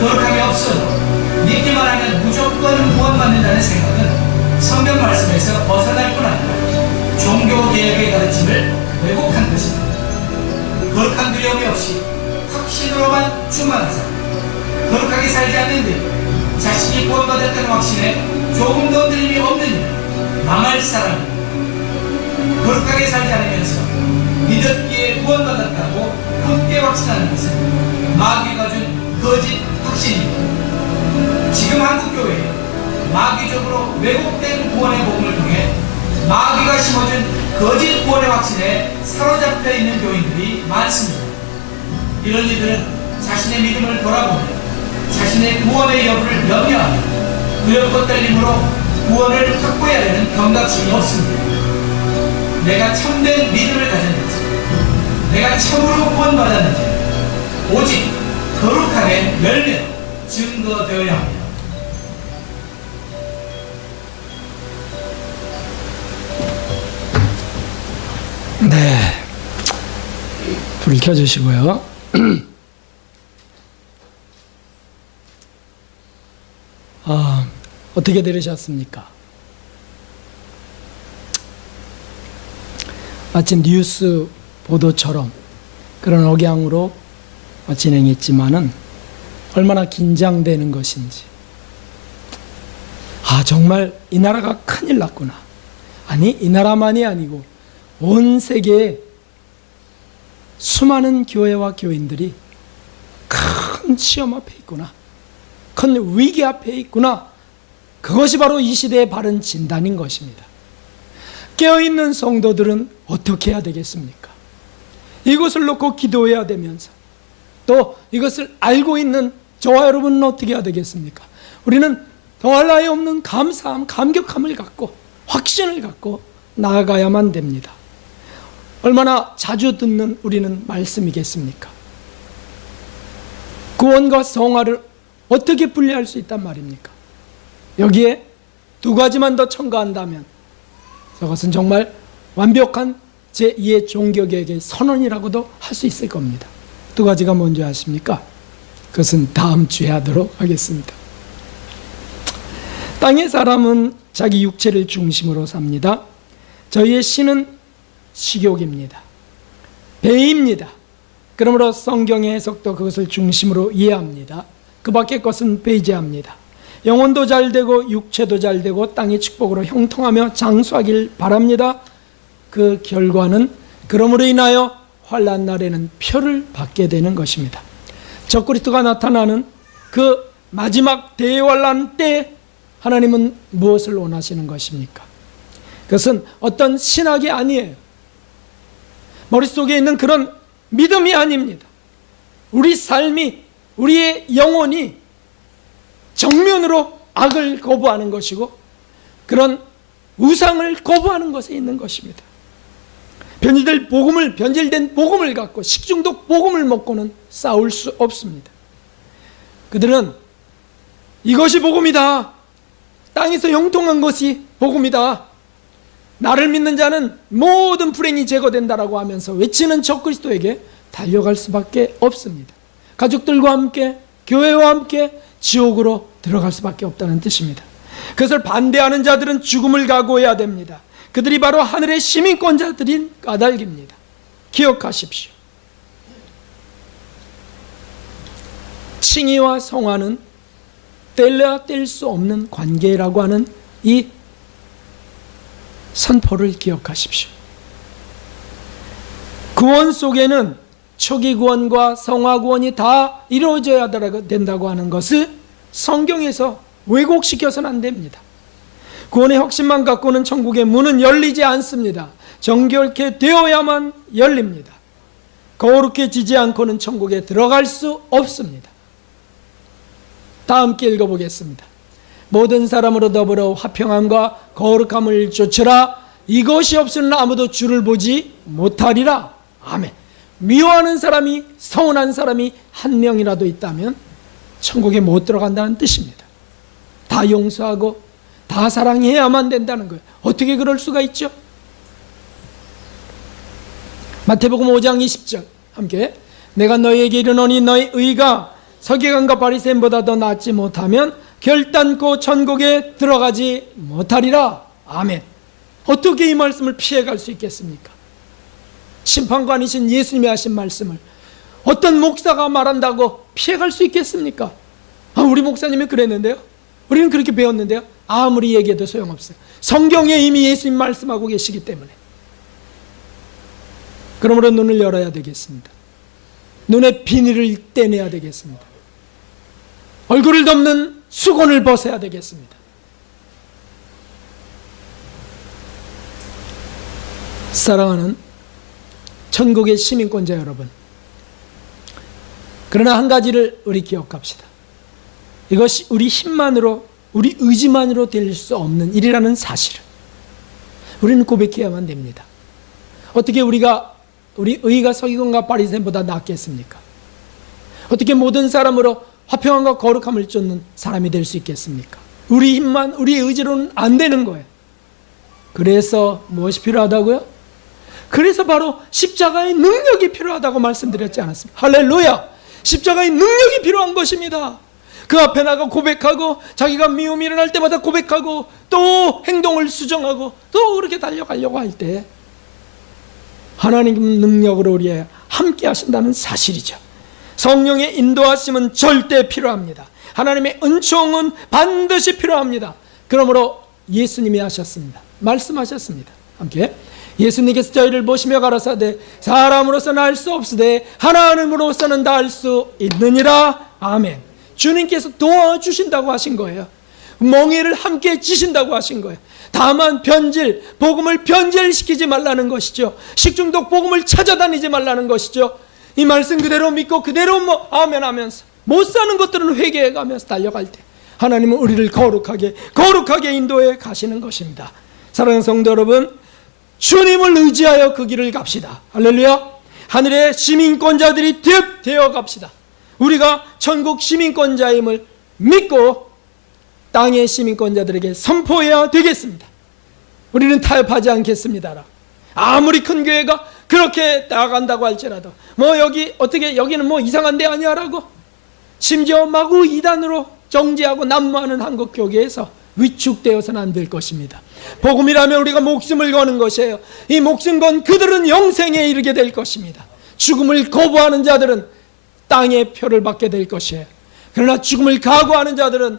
거룩함이 없어도 믿기만 하면 무조건 구원받는다는 생각은 성경 말씀에서 벗어날 뿐 아니라 종교개혁의 가르침을 왜곡한 것입니다. 거룩한 두려움이 없이 확신으로만 충만한 사람, 거룩하게 살지 않는데 자신이 구원받았다는 확신에 조금도 드림이 없는 일, 망할 사람입니다. 거룩하게 살지 않으면서 믿었기에 구원받았다고 함께 확신하는 것은 마귀가 준 거짓 확신입니다. 지금 한국교회에 마귀적으로 왜곡된 구원의 복음을 통해 마귀가 심어준 거짓 구원의 확신에 사로잡혀 있는 교인들이 많습니다. 이런 이들은 자신의 믿음을 돌아보며 자신의 구원의 여부를 염려하며 두렵고 떨림으로 구원을 확보하려는 경각심이 없습니다. 내가 참된 믿음을 가졌는지, 내가 참으로 구원받았는지 오직 거룩함의 열매로 증거되어야 합니다. 네, 불 켜주시고요. 어떻게 들으셨습니까? 마침 뉴스 보도처럼 그런 억양으로 진행했지만은 얼마나 긴장되는 것인지. 정말 이 나라가 큰일 났구나. 아니, 이 나라만이 아니고 온 세계에 수많은 교회와 교인들이 큰 시험 앞에 있구나. 큰 위기 앞에 있구나. 그것이 바로 이 시대의 바른 진단인 것입니다. 깨어있는 성도들은 어떻게 해야 되겠습니까? 이것을 놓고 기도해야 되면서 또 이것을 알고 있는 저와 여러분은 어떻게 해야 되겠습니까? 우리는 더할 나위 없는 감사함, 감격함을 갖고 확신을 갖고 나아가야만 됩니다. 얼마나 자주 듣는 우리는 말씀이겠습니까? 구원과 성화를 어떻게 분리할 수 있단 말입니까? 여기에 두 가지만 더 첨가한다면 저것은 정말 완벽한 제2의 종교개혁의 선언이라고도 할 수 있을 겁니다. 두 가지가 뭔지 아십니까? 그것은 다음 주에 하도록 하겠습니다. 땅의 사람은 자기 육체를 중심으로 삽니다. 저희의 신은 식욕입니다. 배입니다. 그러므로 성경의 해석도 그것을 중심으로 이해합니다. 그 밖의 것은 배제합니다. 영혼도 잘되고 육체도 잘되고 땅의 축복으로 형통하며 장수하길 바랍니다. 그 결과는 그러므로 인하여 환난 날에는 표를 받게 되는 것입니다. 적그리스도가 나타나는 그 마지막 대환란 때 하나님은 무엇을 원하시는 것입니까? 그것은 어떤 신학이 아니에요. 머릿속에 있는 그런 믿음이 아닙니다. 우리 삶이, 우리의 영혼이 정면으로 악을 거부하는 것이고 그런 우상을 거부하는 것에 있는 것입니다. 변질된 복음을 갖고 식중독 복음을 먹고는 싸울 수 없습니다. 그들은 이것이 복음이다. 땅에서 형통한 것이 복음이다. 나를 믿는 자는 모든 불행이 제거된다라고 하면서 외치는 적그리스도에게 달려갈 수밖에 없습니다. 가족들과 함께, 교회와 함께 지옥으로 들어갈 수밖에 없다는 뜻입니다. 그것을 반대하는 자들은 죽음을 각오해야 됩니다. 그들이 바로 하늘의 시민권자들인 까닭입니다. 기억하십시오. 칭의와 성화는 뗄래야 뗄 수 없는 관계라고 하는 이 선포를 기억하십시오. 구원 속에는 초기 구원과 성화 구원이 다 이루어져야 된다고 하는 것을 성경에서 왜곡시켜서는 안 됩니다. 구원의 확신만 갖고는 천국의 문은 열리지 않습니다. 정결케 되어야만 열립니다. 거룩해지지 않고는 천국에 들어갈 수 없습니다. 다 함께 읽어보겠습니다. 모든 사람으로 더불어 화평함과 거룩함을 좇으라. 이것이 없으면 아무도 주를 보지 못하리라. 아멘. 미워하는 사람이, 서운한 사람이 한 명이라도 있다면 천국에 못 들어간다는 뜻입니다. 다 용서하고 다 사랑해야만 된다는 거예요. 어떻게 그럴 수가 있죠? 마태복음 5장 20절 함께, 내가 너희에게 이르노니 너희 의가 서기관과 바리새인보다 더 낫지 못하면 결단코 천국에 들어가지 못하리라. 아멘. 어떻게 이 말씀을 피해갈 수 있겠습니까? 심판관이신 예수님이 하신 말씀을 어떤 목사가 말한다고 피해갈 수 있겠습니까? 우리 목사님이 그랬는데요, 우리는 그렇게 배웠는데요, 아무리 얘기해도 소용없어요. 성경에 이미 예수님 말씀하고 계시기 때문에. 그러므로 눈을 열어야 되겠습니다. 눈의 비닐을 떼내야 되겠습니다. 얼굴을 덮는 수건을 벗어야 되겠습니다. 사랑하는 천국의 시민권자 여러분, 그러나 한 가지를 우리 기억합시다. 이것이 우리 힘만으로, 우리 의지만으로 될 수 없는 일이라는 사실을 우리는 고백해야만 됩니다. 어떻게 우리 의가 서기관과 바리새인보다 낫겠습니까? 어떻게 모든 사람으로 화평함과 거룩함을 쫓는 사람이 될 수 있겠습니까? 우리 힘만, 우리 의지로는 안 되는 거예요. 그래서 무엇이 필요하다고요? 그래서 바로 십자가의 능력이 필요하다고 말씀드렸지 않았습니까? 할렐루야! 십자가의 능력이 필요한 것입니다. 그 앞에 나가 고백하고, 자기가 미움이 일어날 때마다 고백하고, 또 행동을 수정하고, 또 그렇게 달려가려고 할 때 하나님 능력으로 우리에 함께 하신다는 사실이죠. 성령의 인도하심은 절대 필요합니다. 하나님의 은총은 반드시 필요합니다. 그러므로 예수님이 하셨습니다. 말씀하셨습니다. 함께, 예수님께서 저희를 보시며 가라사대 사람으로서는 알 수 없으되 하나님으로서는 다 알 수 있느니라. 아멘. 주님께서 도와주신다고 하신 거예요. 멍에를 함께 지신다고 하신 거예요. 다만 복음을 변질시키지 말라는 것이죠. 식중독 복음을 찾아다니지 말라는 것이죠. 이 말씀 그대로 믿고 그대로 아멘 하면서 못 사는 것들은 회개해 가면서 달려갈 때 하나님은 우리를 거룩하게 인도해 가시는 것입니다. 사랑하는 성도 여러분, 주님을 의지하여 그 길을 갑시다. 할렐루야. 하늘의 시민권자들이 되어 갑시다. 우리가 천국 시민권자임을 믿고 땅의 시민권자들에게 선포해야 되겠습니다. 우리는 타협하지 않겠습니다. 아무리 큰 교회가 그렇게 나아간다고 할지라도 여기는 이상한 데 아니야라고, 심지어 마구 이단으로 정죄하고 난무하는 한국 교회에서 위축되어서는 안 될 것입니다. 복음이라면 우리가 목숨을 거는 것이에요. 이 목숨 건 그들은 영생에 이르게 될 것입니다. 죽음을 거부하는 자들은 땅의 표를 받게 될 것이에요. 그러나 죽음을 각오하는 자들은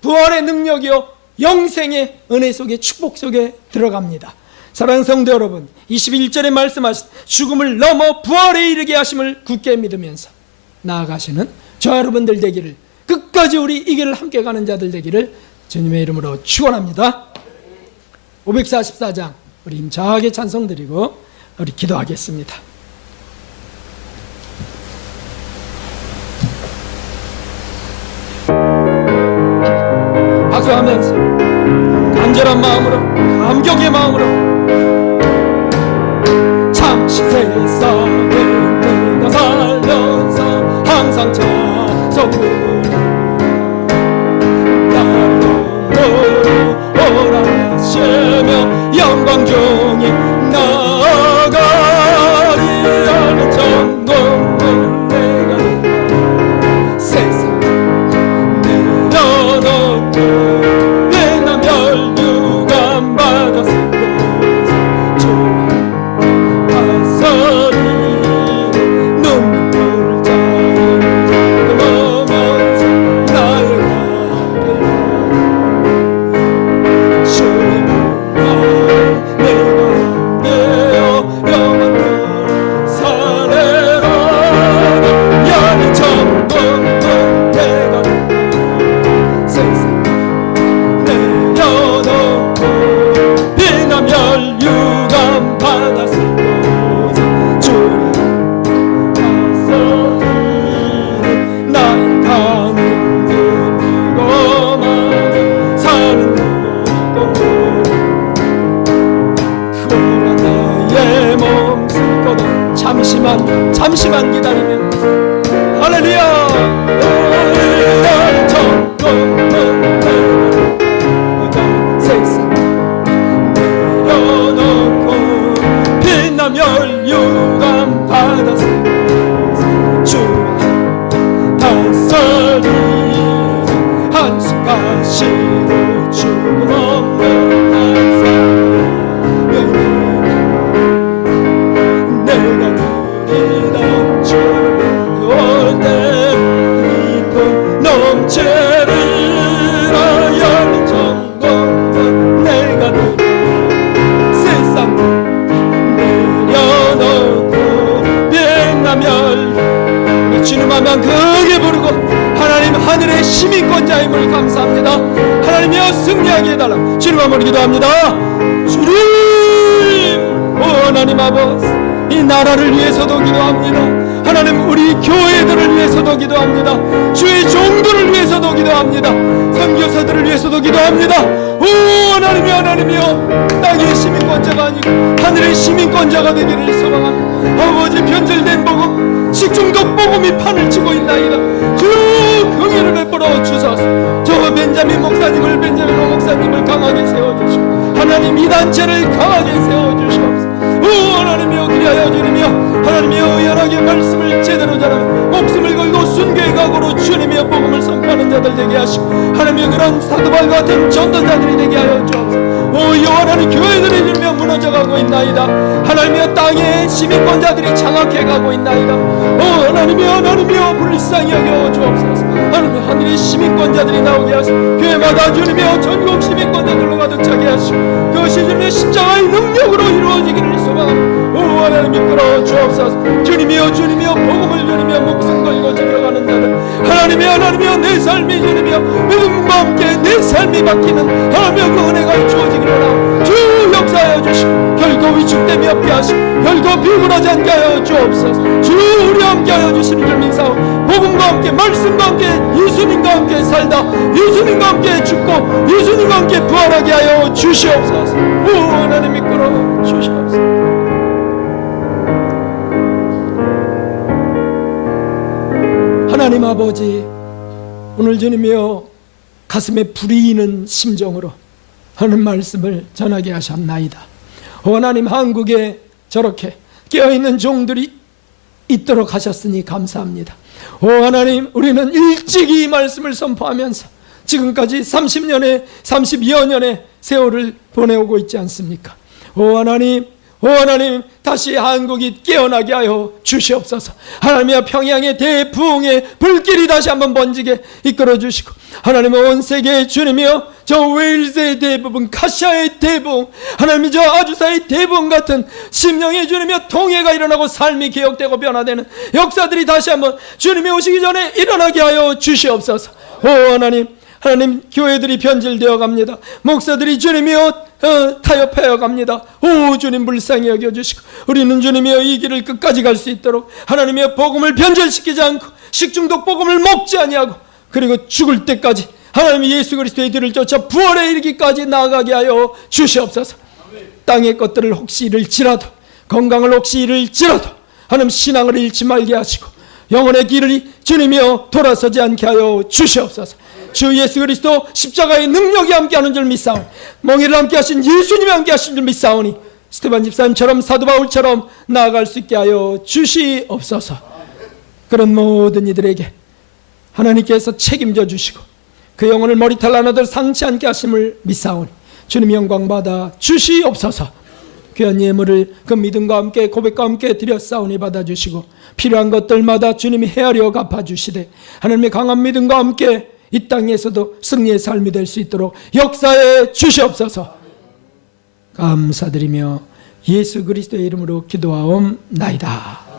부활의 능력이요 영생의 은혜 속에, 축복 속에 들어갑니다. 사랑하는 성도 여러분, 21절에 말씀하신 죽음을 넘어 부활에 이르게 하심을 굳게 믿으면서 나아가시는 저 여러분들 되기를, 끝까지 우리 이 길을 함께 가는 자들 되기를 주님의 이름으로 축원합니다. 544장 우리 힘차게 찬송드리고 우리 기도하겠습니다. 박수하면서 간절한 마음으로, 감격의 마음으로, 잠시 세상에 내가 살면서 항상 찬송을 나를 오라 하시며 영광 중에 나아가리 하는 전공을 내가 세상 내려놓고 내나 멸류관 받았을 곳 가서리 눈물을 자르면서 나의 가를 주님과 내가 되어 영원토록 사내라 여는 천국은 내가 세상 내려놓고 비나 멸류관 받았을 곳에 주님 가서리 나의 가는 들고만 사는 곳 그러나 나의 몸을 걷어 잠시만 기다리면 할렐루야. 다시도 죽음 없는 한 삶 내가 누리던 주올때 기쁨 넘치리라 열정도 내가 누려 세상 내려놓고 비행하며 주님 하면 크게 부르고 하나님 하늘의 시민권자임을 감사합니다. 하나님이여 승리하게 해달라 주님 한번 기도합니다. 주님 오 하나님 아버지 이 나라를 위해서도 기도합니다. 하나님 우리 교회들을 위해서도 기도합니다. 주의 종들을 위해서도 기도합니다. 선교사들을 위해서도 기도합니다. 오 하나님이여 하나님이여 땅의 시민권자가 아니고 하늘의 시민권자가 되기를 소망합니다. 아버지 변절된 복음 식중독 복음이 판을 치고 있나이다. 주 긍휼을 베풀어 주소서. 저 벤자민 목사님을 강하게 세워주시고 하나님 이 단체를 강하게 세워주시옵소서. 오 하나님이여 그리하여 주님이여 하나님이여 의연하게 말씀을 제대로 전하고 목숨을 걸고 순교의 각오로 주님이여 복음을 선포하는 자들 되게 하시고 하나님이여 그런 사도바울 같은 전도자들이 되게 하여 주옵소서. 오 여호와는 교회들이 주님이여 무너져가고 있나이다. 하나님이여 땅의 시민권자들이 장악해가고 있나이다. 오 하나님이여 불쌍히 여겨 주옵소서. 하나님 하늘의 시민권자들이 나오게 하시고 교회마다 주님이여 전국 시민권자들로 가득 차게 하시고 그것이 주님의 십자가의 능력으로 이루어지기를 소망합니다. 오 하나님 이끌어 주옵소서. 주님이여 복음을 주님이여 목숨 걸고 지켜가는 자들 하나님이여 내 삶이 주님이여 믿음과 함께 내 삶이 바뀌는 하나님이여 그 은혜가 주어지기를 원하고 주 역사하여 주시고 결코 위축됨이 없게 하시고 결코 비굴하지 않게 하여 주옵소서. 주 우리와 함께 하여 주시는 줄 믿사오. 복음과 함께 말씀과 함께 예수님과 함께 살다 예수님과 함께 죽고 예수님과 함께 부활하게 하여 주시옵소서. 오 하나님 이끌어 주시옵소서. 하나님 아버지 오늘 주님이여 가슴에 불이 있는 심정으로 하는 말씀을 전하게 하셨나이다. 오 하나님 한국에 저렇게 깨어있는 종들이 있도록 하셨으니 감사합니다. 오 하나님 우리는 일찍이 이 말씀을 선포하면서 지금까지 32여 년의 세월을 보내오고 있지 않습니까? 오 하나님 다시 한국이 깨어나게 하여 주시옵소서. 하나님이여 평양의 대부흥의 불길이 다시 한번 번지게 이끌어 주시고 하나님 온 세계의 주님이여 저 웨일즈의 대부흥 카시아의 대부흥 하나님 저 아주사의 대부흥 같은 심령의 주님이여 통해가 일어나고 삶이 개혁되고 변화되는 역사들이 다시 한번 주님이 오시기 전에 일어나게 하여 주시옵소서. 오 하나님 교회들이 변질되어 갑니다. 목사들이 주님이여 타협하여 갑니다. 오 주님 불쌍히 여겨주시고 우리는 주님이여 이 길을 끝까지 갈 수 있도록 하나님이여 복음을 변절시키지 않고 식중독 복음을 먹지 아니하고 그리고 죽을 때까지 하나님 예수 그리스도의 뒤를 쫓아 부활에 이르기까지 나아가게 하여 주시옵소서. 땅의 것들을 혹시 잃을지라도 건강을 혹시 잃을지라도 하나님 신앙을 잃지 말게 하시고 영혼의 길을 주님이여 돌아서지 않게 하여 주시옵소서. 주 예수 그리스도 십자가의 능력이 함께하는 줄 믿사오니 몽이를 함께하신 예수님이 함께하신 줄 믿사오니 스테반 집사님처럼 사도 바울처럼 나아갈 수 있게 하여 주시옵소서. 그런 모든 이들에게 하나님께서 책임져 주시고 그 영혼을 머리털 하나도 상치 않게 하심을 믿사오니 주님 영광 받아 주시옵소서. 귀한 예물을 그 믿음과 함께 고백과 함께 드렸사오니 받아주시고 필요한 것들마다 주님이 헤아려 갚아주시되 하나님의 강한 믿음과 함께 이 땅에서도 승리의 삶이 될 수 있도록 역사해 주시옵소서. 감사드리며 예수 그리스도의 이름으로 기도하옵나이다.